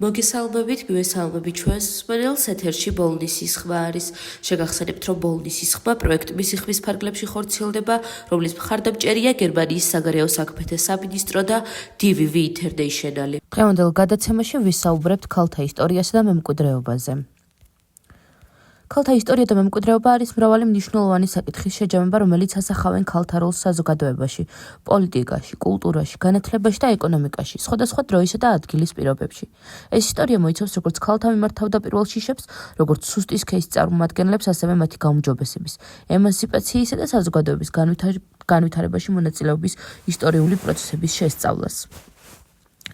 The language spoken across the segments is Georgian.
მოგესალმებით, გვესალმებით ჩვენს მსმენელს ეთერში ბოლნისის ხმა არის. შეგახსენებთ, რომ ბოლნისის ხმა პროექტების იხვის ფარგლებში ხორციელდება, რომლის მხარდამჭერია გერმანიის საგარეო საქმეთა სამინისტრო და DVV International. დღევანდელ გადაცემაში ვისაუბრებთ ქალთა ისტორიასა და მემკვიდრეობაზე. ქალთა ისტორია და მემკვიდრეობა არის მრავალი მნიშვნელოვანი საკითხის შეჯამება, რომელიც ასახავენ ქალთა როლს საზოგადოებაში, პოლიტიკაში, კულტურაში, განათლებაში და ეკონომიკაში, სხვადასხვა დროისა და ადგილის პირობებში. ეს ისტორია მოიცავს როგორც ქალთა მიმართ თავდაპირველ შიშებს, როგორც სუსტი სქესის წარმომადგენლებს, ასევე მათი გაუმჯობესების, ემანციპაციისა და საზოგადოების განვითარებაში მონაწილეობის ისტორიული პროცესების შესწავლას.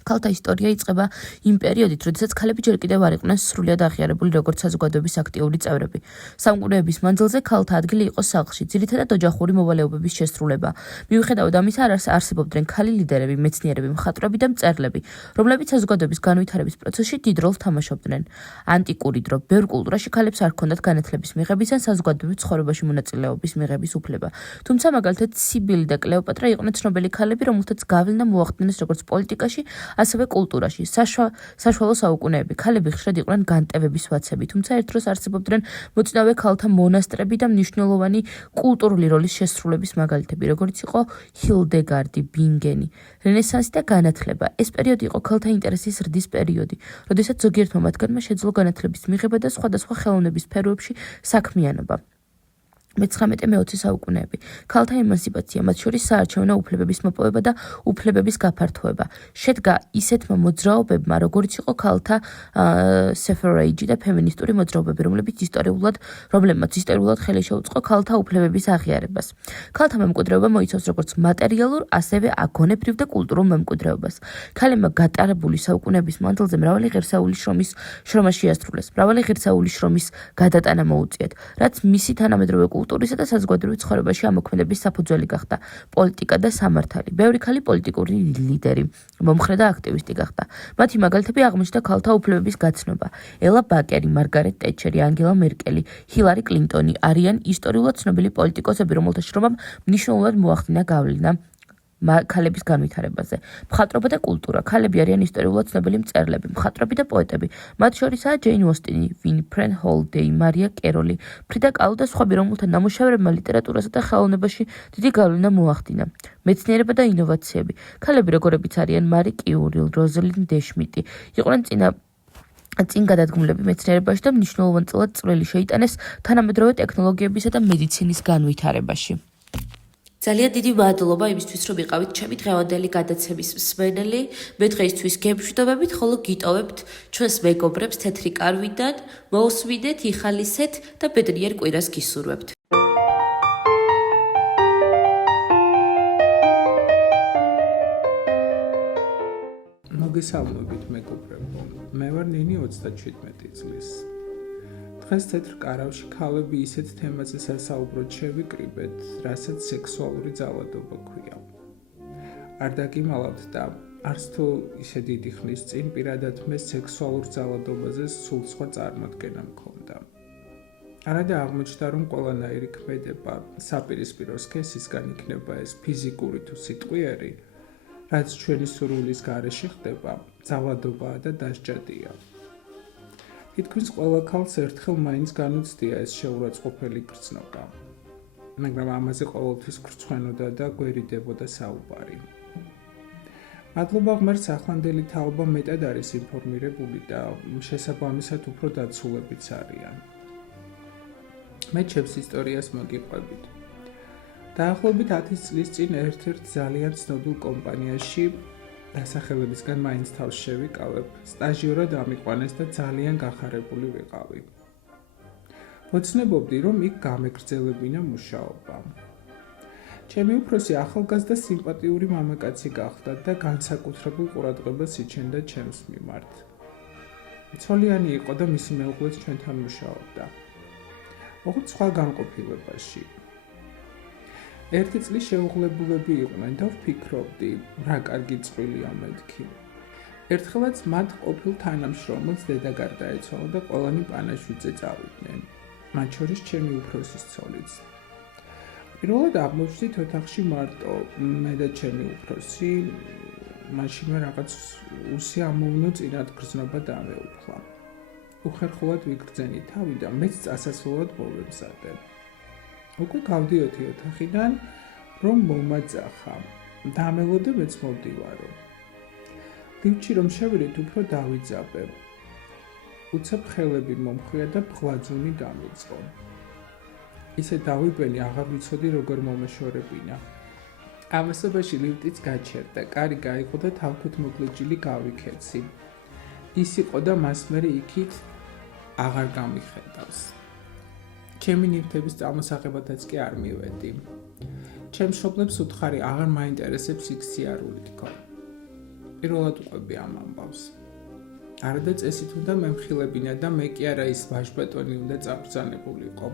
ქალთა ისტორია იწყება იმ პერიოდით, როდესაც ქალები ჯერ კიდევ არ იყვნენ სრულად აღიარებული როგორც საზოგადოების აქტიური წევრები. საუკუნეების მანძილზე ქალთა ადგილი იყო სახლში, ძირითადად ოჯახური მოვალეობების შესრულება. მიუხედავად ამისა, არსებობდნენ ქალი ლიდერები, მეცნიერები, მხატვრები და მწერლები, რომლებიც საზოგადოების განვითარების პროცესში დიდ როლს თამაშობდნენ. ანტიკური დრო ბევრ კულტურაში ქალებს არ ჰქონდათ განათლების მიღების ან საზოგადოების ცხოვრებაში მონაწილეობის მიღების უფლება. თუმცა მაგალითად სიბილი და კლეოპატრა იყვნენ ცნობილი ქალები, რომელთაც გავლენა მოახდინეს როგორც პოლიტიკაში, ასევე კულტურაში. საშუალო საუკუნეები ქალები ხშირად იყვნენ განტევების ვაცები, თუმცა ერთ დროს არსებობდნენ მოწინავე ქალთა მონასტრები და მნიშვნელოვანი კულტურული როლის შესრულების მაგალითები, როგორიც იყო ჰილდეგარდი, ბინგენი, რენესანსი და განათლება. ეს პერიოდი იყო ქალთა ინტერესის ზრდის პერიოდი, როდესაც ზოგიერთმა მათგანმა შეძლო განათლების მიღება და სხვადასხვა ხელოვნების სფეროებში საქმიანობა. მე-19-მე-20 საუკუნეები. ქალთა ემანციპაცია, მათ შორის საარჩევნო უფლებების მოპოვება და უფლებების გაფართოება, შედგა ისეთმა მოძრაობებმა, როგორიც იყო ქალთა სეფრეიჯი და ფემინისტური მოძრაობები, რომლებმაც ისტორიულად ხელი შეუწყო ქალთა უფლებების აღიარებას. ქალთა მემკვიდრეობა მოიცავს როგორც მატერიალურ, ასევე აგონებრივ და კულტურულ მემკვიდრეობას. ქალებმა გატარებული საუკუნეების მანძილზე მრავალი ღირსეული შრომა შეასრულეს, მრავალი ღირსეული შრომის გადატანა მოუწიათ, რაც მისი თანამედროვე კულტურისა და საზოგადოებრივ ცხოვრებაში ამოქმედების საფუძველი გახდა. პოლიტიკა და სამართალი. ბევრი ქალი პოლიტიკური ლიდერი, მომხრე და აქტივისტი გახდა. მათი მაგალითები აღმოჩნდა ქალთა უფლებების გაცნობა. ელა ბაკერი, მარგარეტ ტეტჩერი, ანგელა მერკელი, ჰილარი კლინტონი არიან ისტორიულად ცნობილი პოლიტიკოსები, რომელთა შრომამ მნიშვნელოვნად მოახდინა გავლენა ქალების განვითარებაზე. მხატვრობა და კულტურა. ქალები არიან ისტორიულად ცნობილი მწერლები, მხატვრები და პოეტები. მათ შორისაა ჯეინ ოსტინი, ვინფრენ ჰოლდეი, მარია კეროლი, ფრიდა კალო და სხვები, რომელთა ნამუშევრებმა ლიტერატურასა და ხელოვნებაში დიდი გავლენა მოახდინა. მეცნიერება და ინოვაციები. ქალები, როგორებიც არიან მარი კიური, როზალინ დეშმიტი, იყვნენ წინ გადადგმულები მეცნიერებაში და მნიშვნელოვანწილად წვლილი შეიტანეს თანამედროვე ტექნოლოგიებისა და მედიცინის განვითარებაში. ძალიან დიდი მადლობა იმისთვის, რომ იყავით ჩემი დღევანდელი გადაცემის მსმენელი. მე დღეისთვის გემშვიდობებით, ხოლო გიტოვებთ ჩვენს მეგობრებს თეთრი კარვიდან, მოусვიდეთ, იხალისეთ და ბედნიერ კვირას გისურვებთ. მოგესალმებით მეგობრებო, მე ვარ ნინი 37 წლის. დღეს თეთრ კარავში ქალები ისეთ თემაზე სასაუბროდ შევიკრიბეთ, რასაც სექსუალური ძალადობა ქვია. არ დაგიმალავთ და არც თუ ისე დიდი ხნის წინ პირადად მე სექსუალურ ძალადობაზე სულ სხვა წარმოდგენა მქონდა. არადა აღმოჩნდა, რომ ყველანაირი ქმედება საპირისპირო სქესისგან იქნება ეს ფიზიკური თუ სიტყვიერი, რაც ჩვენი სურვილის გარეშე ხდება, ძალადობაა და დასჯადია. თითქმის ყველა ქალს ერთხელ მაინც განუცდია ეს შეურაცხყოფელი გრძნობა, მაგრამ ამაზე ყოველთვის გრცხვენოდა და გვერიდებოდა საუბარი. მადლობა ღმერთს, ახლანდელი თაობა მეტად არის ინფორმირებული და შესაბამისად უფრო დაცულებიც არიან. მე ჩემს ისტორიას მოგიყვებით. დაახლოებით 10 წლის წინ ერთ-ერთ ძალიან ცნობილ კომპანიაში დასახელებისგან მაინც თავს შევიკავებ, სტაჟიორად ამიყვანეს და ძალიან გახარებული ვიყავი. მოცნებობდი, რომ იქ გამეგრძელებინა მუშაობა. ჩემი უფროსი ახალგაზრდა სიმპათიური მამაკაცი გახდა და განსაკუთრებულ ყურადღებას იჩენდა ჩემს მიმართ. ცოლიანი იყო და მისი მეუღლეც ჩვენთან მუშაობდა. ოღონდ სხვა განყოფილებაში. ერთი წლის შეუღლებულები იყვნენ და ვფიქრობდი, რა კარგი წყვილია მეთქი. ერთხელაც მათ ყოფილ თანამშრომელს დედა გარდაეცვალა და ყველანი პანაშვიდზე წავიდნენ, მათ შორის ჩემი უფროსის ცოლიც. პირველად აღმოჩნდით ოთახში მარტო მე და ჩემი უფროსი, მაშინვე რაღაც უსიამოვნო წინათ გრძნობა დამეუფლა. უხერხულად ვიგრძენი თავი და მეც წასასვლელად მოვემზადე. უკვე გავდიოდი ოთახიდან, რომ მომაძახა. დამელოდე მეც მოვდივარო. ლიფტში რომ შევიდეთ, უფრო დავიძაბე. უცებ ხელები მომხვია და ბღლაძუნი დამიწყო. ისე დავიბენი, აღარ ვიცოდი როგორ მომეშორებინა. ამასობაში ლიფტიც გაჩერდა, კარი გაიყო და თავქვეთ მოგლეჯილი გავიქეცი. ის იყო და მას მერე იქით აღარ გამიხედავს. ჩემი ნივთების წარმოსაღებადაც კი არ მივედი. ჩემ მშობლებს უთხარი აღარ მაინტერესებს იქ სიარული თქო. პირველად უყვები ამ ამბავს. არადა წესით უნდა მემხილებინა და მე კი არა ის ვაჟბატონი უნდა წაბრძანებულიყო.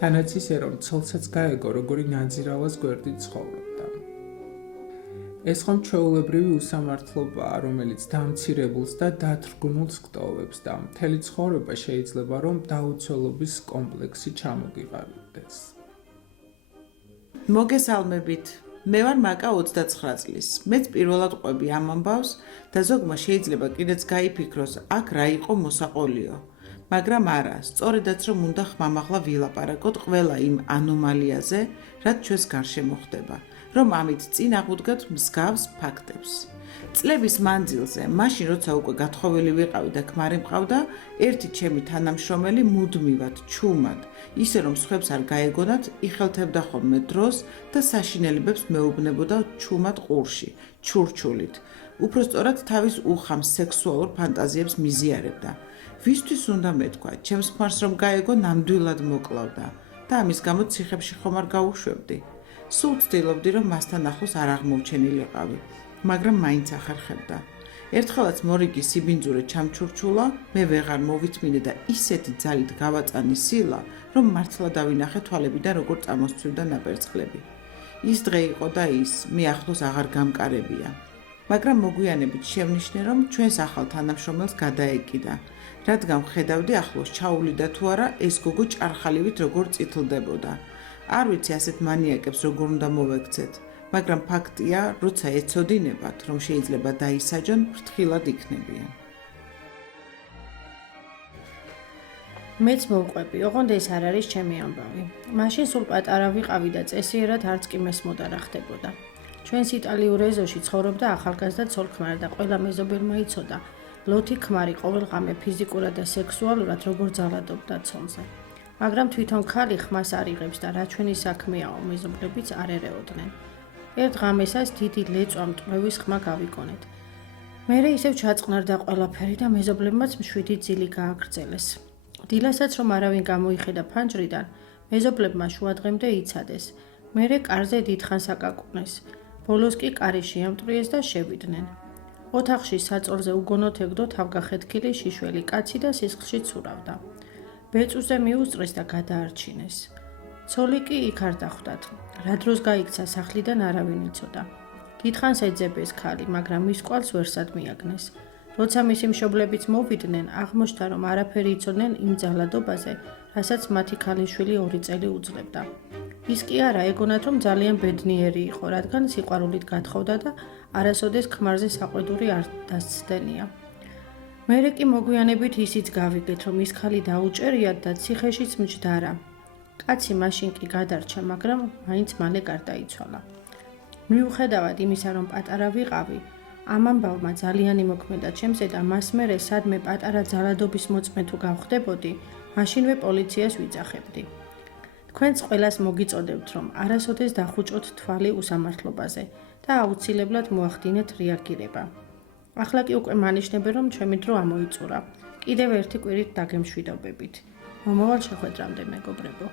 თანაც ისე რომ ცოლსაც გაეგო როგორი ნაძირავას გვერდით ცხოვრობდა. ეს ხომ ჩვეულებრივი უსამართლობაა, რომელიც დამცირებულს და დათრგუნულს გტოვებს და მთელი ცხოვრება შეიძლება რომ დაუცველობის კომპლექსი ჩამოგიყალიბდეს. მოგესალმებით. მე ვარ მაკა 29 წლის. მეც პირველად ყვები ამ ამბავს და ზოგმა შეიძლება კიდეც გაიფიქროს, აქ რა იყო მოსაყოლიო. მაგრამ არა, სწორედაც რომ უნდა ხმამაღლა ვილაპარაკოთ ყველა იმ ანომალიაზე, რაც ჩვენს გარშემო ხდება, რომ ამით წინ აღუდგათ მსგავს ფაქტებს. წლების მანძილზე, მაშინ როცა უკვე გათხოვილი ვიყავი და ქმარი მყავდა, ერთი ჩემი თანამშრომელი მუდმივად, ჩუმად, ისე რომ სხვებს არ გაეგონათ, იხელთებდა ხოლმე დროს და საშინელებებს მეუბნებოდა ჩუმად ყურში, ჩურჩულით. უпростоრად თავის უხამს სექსუალურ ფანტაზიებს მიზიარებდა. ვისთვის უნდა მეთქვა, ჩემს ქმარს რომ გაეგო ნამდვილად მოკლავდა და ამის გამო ციხებში ხომ არ გავუშვებდი. სულ ვცდილობდი რომ მასთან ახლოს არ აღმოვჩენილიყავი, მაგრამ მაინც ახერხებდა. ერთხელაც მორიგი სიბინძურე ჩამჩურჩულა, მე ვეღარ მოვიწმინე და ისეთი ძალით გავაწანი სილა, რომ მართლა დავინახე თვალებიდან როგორ წამოსცვივდა ნაპერწკლები. ის დღე იყო და ის, მე ახლოს აღარ გამკარებია. მაგრამ მოგვიანებით შევნიშნე, რომ ჩვენს ახალ თანამშრომელს გადაეკიდა, რადგან ვხედავდი ახლოს ჩაუვლიდა თუ არა ეს გოგო ჭარხალივით როგორ წითლდებოდა. არ ვიცი ასეთ მანიაკებს როგორ უნდა მოვექცეთ, მაგრამ ფაქტია, როცა ეცოდინებათ, რომ შეიძლება დაისაჯონ, ფრთხილად იქნებიან. მეც მოვყვები, ოღონდ ეს არ არის ჩემი ამბავი. მაშინ სულ პატარა ვიყავი და წესიერად არც კი მესმოდა რა ხდებოდა. ჩვენს იტალიურ ეზოში ცხოვრობდა ახალგაზრდა ცოლ-ქმარი და ყველა მეზობელმა იცოდა, ლოთი ქმარი ყოველღამე ფიზიკურად და სექსუალურად როგორ ძალადობდა ცოლზე. მაგრამ თვითონ ქალი ხმას არ იღებს და რა ჩვენი საქმეაო, მეზობლებიც არ ერეოდნენ. ერთ ღამესაც დიდი ლეწვა მტვრევის ხმა გავიგონეთ. მერე ისევ ჩაწყნარდა ყველაფერი და მეზობლებმაც მშვიდი ძილი გააგრძელეს. დილასაც რომ არავინ გამოიხედა ფანჯრიდან, მეზობლებმა შუადღემდე იცადეს. მერე კარზე დიდხანს აკაკუნეს. ბოლოს კი კარი შეამტვრიეს და შევიდნენ. ოთახში საწოლზე უგონოდ ეგდო თავგახეთქილი შიშველი კაცი და სისხლში ცურავდა. ბეწუზე მიუსწრეს და გადაარჩინეს. ცოლი კი იქ არ დახვდათ. რა დროს გაიქცა სახლიდან არავინ იცოდა. დიდხანს ეძებეს ქალი, მაგრამ მის კვალს ვერსად მიაგნეს. როცა მისი მშობლებიც მოვიდნენ, აღმოჩნდა რომ არაფერი იცოდნენ იმ ძალადობაზე, რასაც მათი ქალიშვილი 2 წელი უძლებდა. ის კი არა ეგონათ რომ ძალიან ბედნიერი იყო, რადგან სიყვარულით გათხოვდა და არასოდეს ქმარზე საყვედური არ დასცდენია. მერე კი მოგვიანებით ისიც გავიგეთ, რომ ის ქალი დაუჭერიათ და ციხეშიც მჯდარა. კაცი მაშინ კი გადარჩა, მაგრამ მაინც მალე გარდაიცვალა. მიუხედავად იმისა, რომ პატარა ვიყავი, ამ ამბავმა ძალიან იმოქმედა ჩემზე და მას მერე სადმე პატარა ძალადობის მოწმე თუ გავხდებოდი, მაშინვე პოლიციას ვიძახებდი. თქვენც ყველას მოგიწოდებთ, რომ არასოდეს დახუჭოთ თვალი უსამართლობაზე და აუცილებლად მოახდინეთ რეაგირება. ახლა კი უკვე მანიშნებენ, რომ ჩემი დრო ამოიწურა. კიდევ ერთი კვირით დაგემშვიდობებით. მომავალ შეხვედრამდე, მეგობრებო.